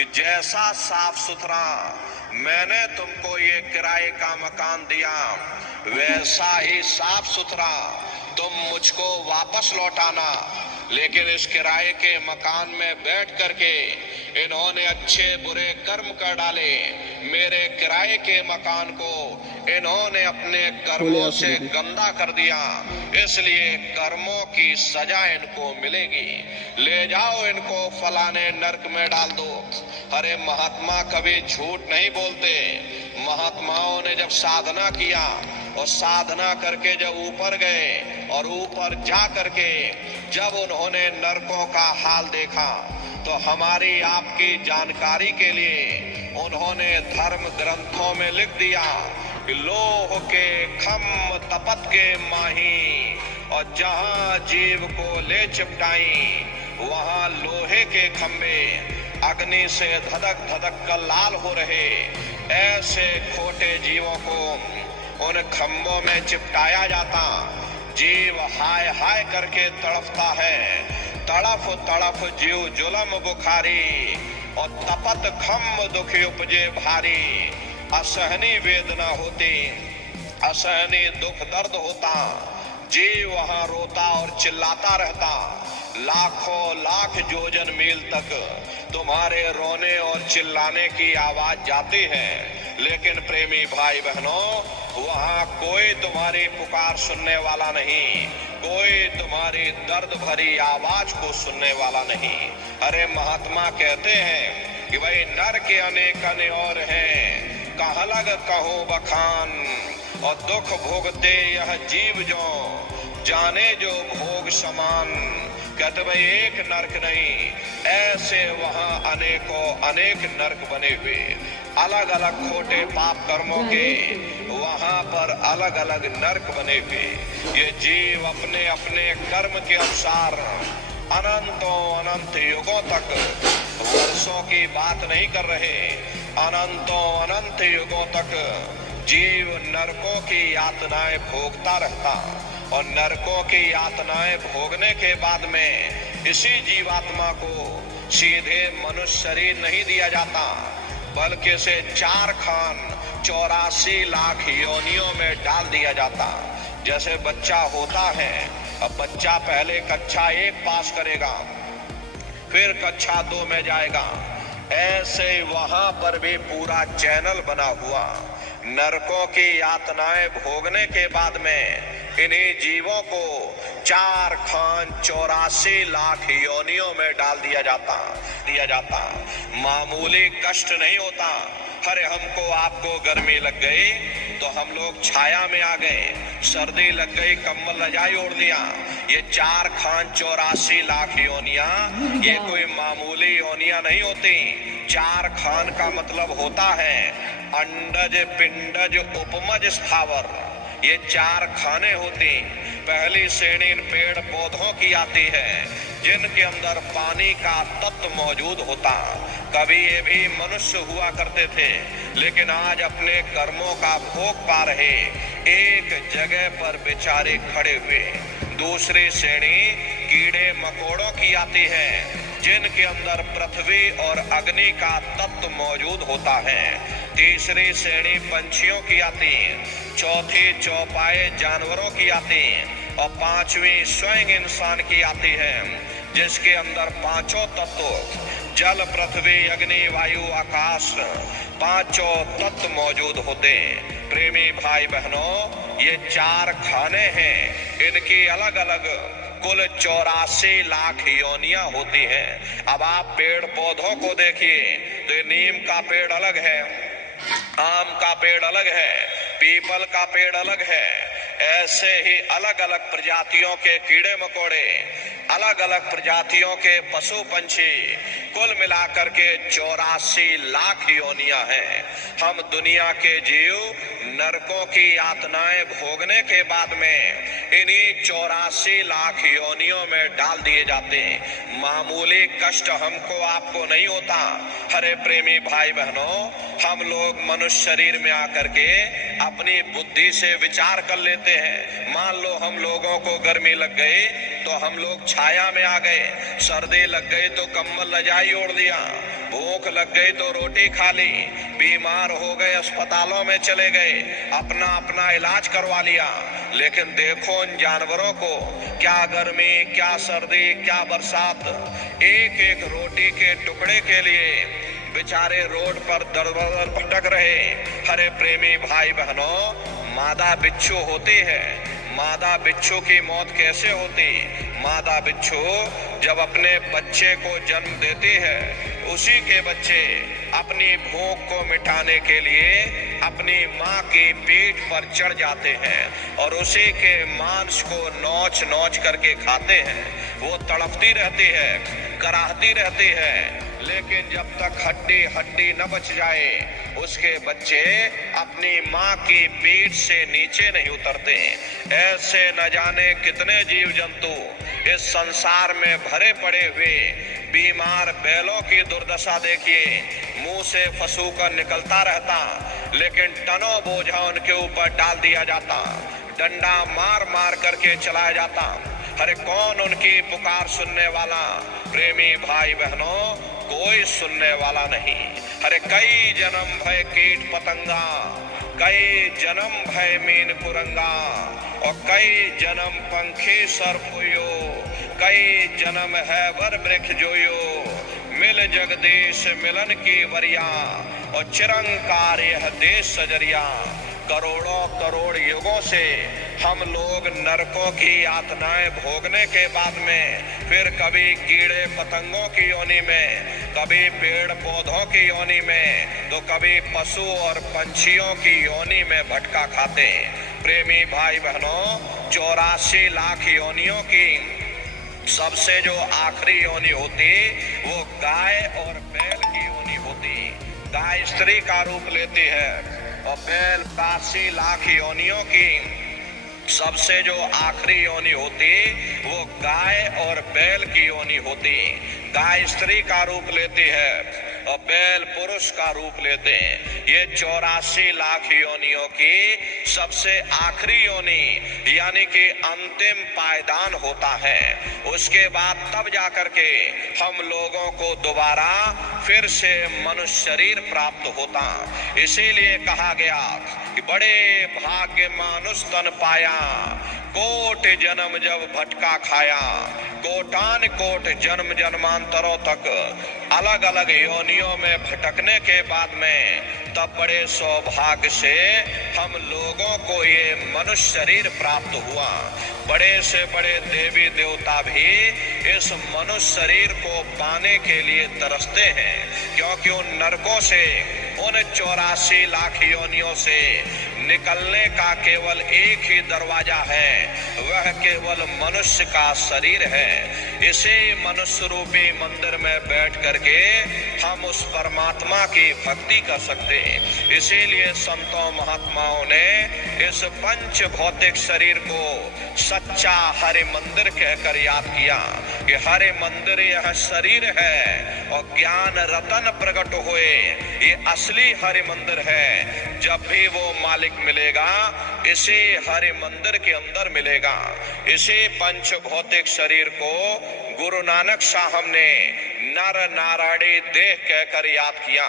कि जैसा साफ सुथरा मैंने तुमको ये किराए का मकान दिया, वैसा ही साफ सुथरा तुम मुझको वापस लौटाना। लेकिन इस किराए के मकान में बैठ करके इन्होंने अच्छे बुरे कर्म कर डाले। मेरे किराए के मकान को इन्होंने अपने कर्मों से गंदा कर दिया, इसलिए कर्मों की सजा इनको मिलेगी। ले जाओ इनको फलाने नरक में डाल दो। अरे महात्मा कभी झूठ नहीं बोलते। महात्माओं ने जब साधना किया और साधना करके जब ऊपर गए और ऊपर जा करके जब उन्होंने नरकों का हाल देखा, तो हमारी आपकी जानकारी के लिए उन्होंने धर्म ग्रंथों में लिख दिया कि लोह के खम तपत के माही, और जहां जीव को ले चिपटाई वहां लोहे के खंबे अग्नि से धधक धधक कर लाल हो रहे। ऐसे खोटे जीवों को उन खंभों में चिपटाया जाता। जीव हाय हाय करके तड़फता है, तड़फ तड़फ जीव जुलम बुखारी, और तपत खम दुख उपजे भारी। असहनी वेदना होती, असहनी दुख दर्द होता। जीव वहां रोता और चिल्लाता रहता। लाखों लाख योजन मील तक तुम्हारे रोने और चिल्लाने की आवाज जाती है, लेकिन प्रेमी भाई बहनों, वहां कोई तुम्हारी पुकार सुनने वाला नहीं, कोई तुम्हारी दर्द भरी आवाज को सुनने वाला नहीं। अरे महात्मा कहते हैं कि भाई नर के अनेक और हैं, कहाँ लग कहो बखान, और दुख भोगते यह जीव जो जाने जो भोग समान। कहते भाई एक नरक नहीं, ऐसे वहां अनेकों अनेक नरक बने हुए, अलग अलग खोटे पाप कर्मों के वहां पर अलग अलग नरक बने हुए। ये जीव अपने अपने कर्म के अनुसार अनंतों अनंत युगों तक, वर्षों की बात नहीं कर रहे, अनंतों अनंत युगों तक जीव नरकों की यातनाएं भोगता रहता। और नरकों की यातनाएं भोगने के बाद में इसी जीवात्मा को सीधे मनुष्य शरीर नहीं दिया जाता, बल्कि इसे 4 खान 84 लाख योनियों में डाल दिया जाता। जैसे बच्चा होता है, अब बच्चा पहले कक्षा 1 पास करेगा, फिर कक्षा 2 में जाएगा, ऐसे वहां पर भी पूरा चैनल बना हुआ। नरकों की यातनाएं भोगने के बाद में इन्हीं जीवों को 4 खान 84 लाख योनियों में डाल दिया जाता। मामूली कष्ट नहीं होता। अरे हमको आपको गर्मी लग गई तो हम लोग छाया में आ गए, सर्दी लग गई कम्बल रजाई ओढ़ लिया। ये 4 खान 84 लाख योनिया, ये कोई मामूली योनिया नहीं होती। 4 खान का मतलब होता है अंडज पिंडज उपमज स्थावर। ये 4 खाने होती। पहली श्रेणी इन पेड़ पौधों की आती है जिनके अंदर पानी का तत्व मौजूद होता। कभी ये भी मनुष्य हुआ करते थे, लेकिन आज अपने कर्मों का भोग पा रहे एक जगह पर बेचारे खड़े हुए। दूसरी श्रेणी कीड़े मकोड़ों की आती है जिनके अंदर पृथ्वी और अग्नि का तत्व मौजूद होता है। तीसरी श्रेणी पंछियों की आती, चौथी चौपाए जानवरों की आती, और 5वीं स्वयं इंसान की आती है, जिसके अंदर 5 तत्व जल पृथ्वी अग्नि वायु आकाश 5 तत्व मौजूद होते। प्रेमी भाई बहनों, ये 4 खाने हैं, इनकी अलग अलग कुल 84 लाख योनियां होती हैं। अब आप पेड़ पौधों को देखिए तो ये नीम का पेड़ अलग है, आम का पेड़ अलग है, पीपल का पेड़ अलग है। ऐसे ही अलग अलग प्रजातियों के कीड़े मकोड़े, अलग अलग प्रजातियों के पशु पंछी, कुल मिलाकर के 84 लाख योनियां हैं। हम दुनिया के जीव नरकों की यातनाएं भोगने के बाद में इन्हीं 84 लाख योनियों में डाल दिए जाते हैं। मामूली कष्ट हमको आपको नहीं होता। हरे प्रेमी भाई बहनों, हम लोग मनुष्य शरीर में आकर के अपनी बुद्धि से विचार कर लेते हैं। मान लो हम लोगों को गर्मी लग गई तो हम लोग छाया में आ गए, सर्दी लग गई तो कंबल रजाई ओढ़ लिया, भूख लग गई तो रोटी खा ली, बीमार हो गए अस्पतालों में चले गए, अपना अपना इलाज करवा लिया। लेकिन देखो उन जानवरों को, क्या गर्मी, क्या सर्दी, क्या बरसात, एक एक रोटी के टुकड़े के लिए बेचारे रोड पर दर-दर भटक रहे। हरे प्रेमी भाई बहनों, मादा बिच्छू होती है, मादा बिच्छू की मौत कैसे होती? मादा बिच्छू जब अपने बच्चे को जन्म देती है, उसी के बच्चे अपनी भूख को मिटाने के लिए अपनी माँ की पीठ पर चढ़ जाते हैं और उसी के मांस को नोच नोच करके खाते हैं। वो तड़पती रहती है, कराहती रहती है, लेकिन जब तक हड्डी हड्डी न बच जाए, उसके बच्चे अपनी माँ की पीठ से नीचे नहीं उतरते। ऐसे न जाने कितने जीव जंतु इस संसार में भरे पड़े हुए। बीमार बैलों की दुर्दशा देखिए, मुंह से फसूकर निकलता रहता, लेकिन टनों बोझा उनके ऊपर डाल दिया जाता, डंडा मार मार करके चलाया जाता। अरे कौन उनकी पुकार सुनने वाला? प्रेमी भाई बहनों, कोई सुनने वाला नहीं। अरे कई जन्म भय कीट पतंगा, कई जन्म भय मीन कुरंगा, और कई जन्म पंखी सर्पोयो, कई जन्म है वर वृक्ष जोयो, मिल जगदीश मिलन की वरिया, और चिरंकार यह देश सजरिया। करोड़ों करोड़ युगों से हम लोग नरकों की यातनाएं भोगने के बाद में फिर कभी कीड़े पतंगों की योनि में, कभी पेड़ पौधों की योनि में, तो कभी पशु और पंछियों की योनि में भटका खाते। प्रेमी भाई बहनों, 84 लाख योनियों की सबसे जो आखिरी योनि होती, वो गाय और बैल की योनि होती। गाय स्त्री का रूप लेती है और बैल 82 लाख योनियों की सबसे जो आखिरी योनि होती, वो गाय और बैल की योनि होती। गाय स्त्री का रूप लेती है और बैल पुरुष का रूप लेते हैं। ये 84 लाख योनियों की सबसे आखिरी योनि, यानी कि अंतिम पायदान होता है। उसके बाद तब जाकर के हम लोगों को दोबारा फिर से मनुष्य शरीर प्राप्त होता। इसीलिए कहा गया कि बड़े भाग्य मानुष तन पाया, कोट जन्म जब भटका खाया। कोटान कोट जन्म जन्मांतरों तक अलग अलग योनियों में भटकने के बाद में तब बड़े सौभाग्य से हम लोगों को ये मनुष्य शरीर प्राप्त हुआ। बड़े से बड़े देवी देवता भी इस मनुष्य शरीर को पाने के लिए तरसते हैं, क्योंकि उन नरकों से, उन 84 लाख योनियों से निकलने का केवल एक ही दरवाजा है, वह केवल मनुष्य का शरीर है। इसी मनुष्य रूपी मंदिर में बैठ करके हम उस परमात्मा की भक्ति कर सकते हैं। इसीलिए संतों महात्माओं ने इस पंच भौतिक शरीर को सच्चा हरि मंदिर कहकर याद किया कि हरि मंदिर यह शरीर है और ज्ञान रतन प्रकट हुए, ये असली हरि मंदिर है। जब भी वो मालिक मिलेगा, इसी हरि मंदिर के अंदर मिलेगा। इसी पंच भौतिक शरीर को गुरु नानक साहब ने नर नारायणी देह कहकर याद किया।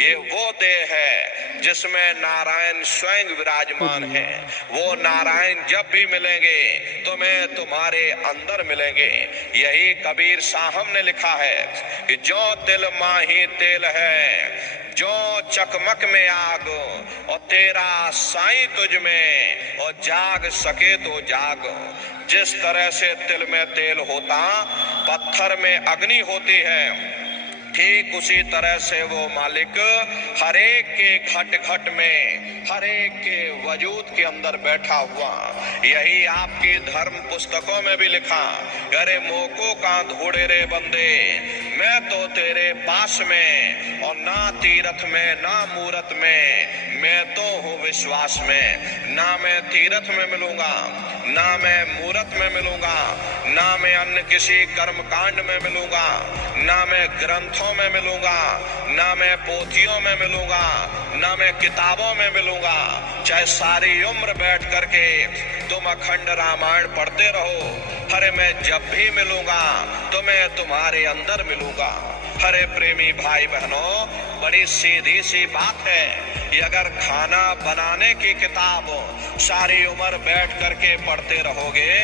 ये वो देह है जिसमें नारायण स्वयं विराजमान है। वो नारायण जब भी मिलेंगे तुम्हें तुम्हारे अंदर मिलेंगे। यही कबीर साहब ने लिखा है कि जो तिल माही तेल है, जो चकमक में आग, और तेरा साईं तुझ में, और जाग सके तो जाग। जिस तरह से तिल में तेल होता, पत्थर में अग्नि होती है, ठीक उसी तरह से वो मालिक हरेक के घट घट में, हरेक के वजूद के अंदर बैठा हुआ। यही आपकी धर्म पुस्तकों में भी लिखा, अरे मोको का धूड़े रे बंदे, मैं तो तेरे पास में, और ना तीरथ में ना मूरत में, मैं तो हूँ विश्वास में। ना मैं तीरथ में मिलूंगा, ना मैं मूरत में मिलूंगा, ना मैं अन्य किसी कर्म कांड में मिलूंगा, ना मैं ग्रंथों में मिलूंगा, ना मैं पोथियों में मिलूंगा, ना मैं किताबों में मिलूंगा। चाहे सारी उम्र बैठ करके तुम अखंड रामायण पढ़ते रहो, अरे मैं जब भी मिलूंगा तो मैं तुम्हारे अंदर मिलूंगा। अरे प्रेमी भाई बहनों, बड़ी सीधी सी बात है कि अगर खाना बनाने की किताब सारी उम्र बैठ करके पढ़ते रहोगे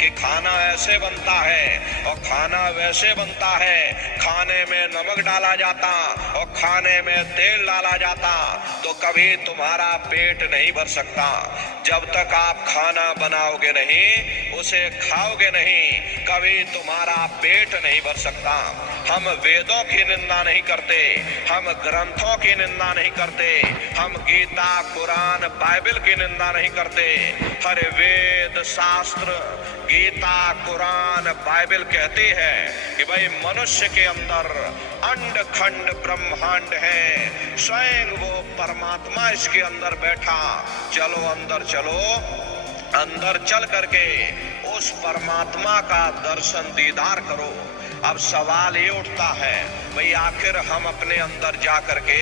कि खाना ऐसे बनता है और खाना वैसे बनता है, खाने में नमक डाला जाता और खाने में तेल डाला जाता, तो कभी तुम्हारा पेट नहीं भर सकता। जब तक आप खाना बनाओगे नहीं, उसे खाओगे नहीं, कभी तुम्हारा पेट नहीं भर सकता। हम वेदों की निंदा नहीं करते, हम ग्रंथों की निंदा नहीं करते, हम गीता कुरान बाइबल की निंदा नहीं करते। हर वेद शास्त्र गीता कुरान बाइबल कहती है कि भाई मनुष्य के अंदर अंड खंड ब्रह्मांड है, स्वयं वो परमात्मा इसके अंदर बैठा। चलो अंदर चलो, अंदर चल करके उस परमात्मा का दर्शन दीदार करो। अब सवाल ये उठता है, भाई आखिर हम अपने अंदर जा करके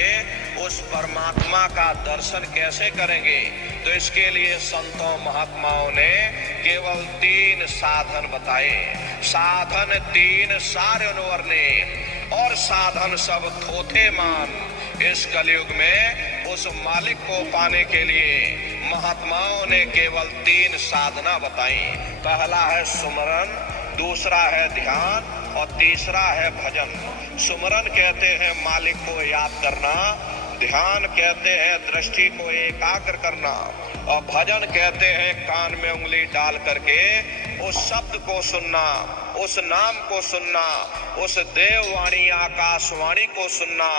उस परमात्मा का दर्शन कैसे करेंगे? तो इसके लिए संतों महात्माओं ने केवल 3 साधन बताए। साधन 3 सारे ने, और साधन सब थोथे मान। इस कलयुग में उस मालिक को पाने के लिए महात्माओं ने केवल 3 साधना बताई। पहला है सुमरन, दूसरा है ध्यान और तीसरा है भजन। सुमरन कहते हैं मालिक को याद करना, ध्यान कहते हैं दृष्टि को एकाग्र करना, और भजन कहते हैं कान में उंगली डाल करके उस शब्द को सुनना, उस नाम को सुनना, उस देववाणी आकाशवाणी को सुनना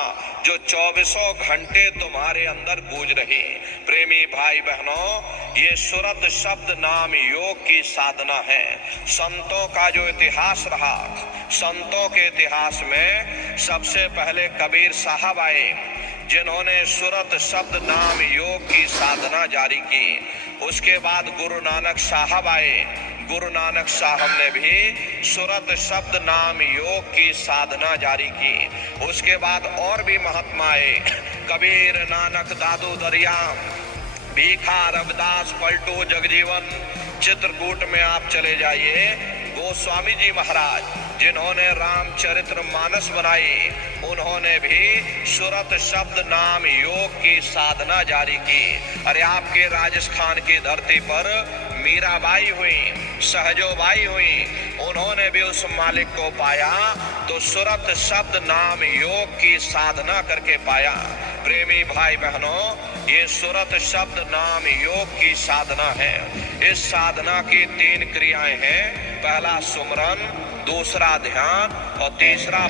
जो 24 घंटे तुम्हारे अंदर गूंज रही। प्रेमी भाई बहनों, ये सुरत शब्द नाम योग की साधना है। संतों का जो इतिहास रहा, संतों के इतिहास में सबसे पहले कबीर साहब आए, जिन्होंने सुरत शब्द नाम योग की साधना जारी की। उसके बाद गुरु नानक साहब आए, गुरु नानक साहब ने भी सुरत शब्द नाम योग की साधना जारी की। उसके बाद और भी महात्मा आए, कबीर, नानक, दादू दरिया, भीखा, रविदास, पलटू, जगजीवन। चित्रकूट में आप चले जाइए, गोस्वामी जी महाराज जिन्होंने रामचरित्र मानस बनाई, उन्होंने भी सुरत शब्द नाम योग की साधना जारी की। अरे आपके राजस्थान की धरती पर मीराबाई हुई, सहजोबाई हुई, उन्होंने भी उस मालिक को पाया तो सुरत शब्द नाम योग की साधना करके पाया। प्रेमी भाई बहनों, ये सुरत शब्द नाम योग की साधना है। इस साधना की 3 क्रियाएं हैं। पहला सुमरन, दूसरा ध्यान और तीसरा